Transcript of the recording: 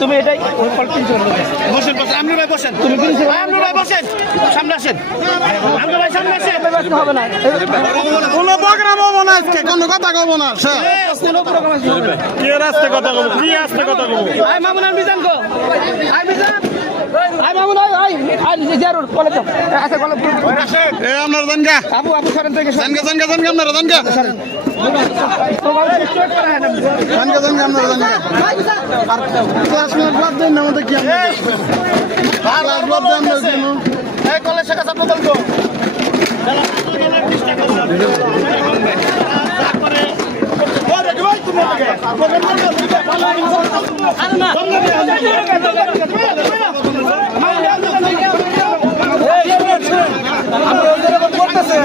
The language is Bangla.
তুমি এটাই বসেন বসেন আপনি ভাই বসেন তুমি আপনি ভাই বসেন সামনে আসেন আপনি ভাই সামনে আসেন হবে না কোনো প্রোগ্রাম হবো না আজকে কোনো কথা কব না কি রাস্তা কথা কব কি রাস্তা কথা কব আই মামুন আমি জান গো আই মিজান আই মামুন আই জিয়ারুর কলে তো আচ্ছা কলে এ আপনারা জানগা আবু আবু সরেন থেকে জানগা আপনারা জানগা আপনারা জানগা আর ক্লাস নোট বাদ দেন না আমাদের কি ক্লাস বাদ দেন না কেন এই কলে শেখা সাপ বল তো করতেছে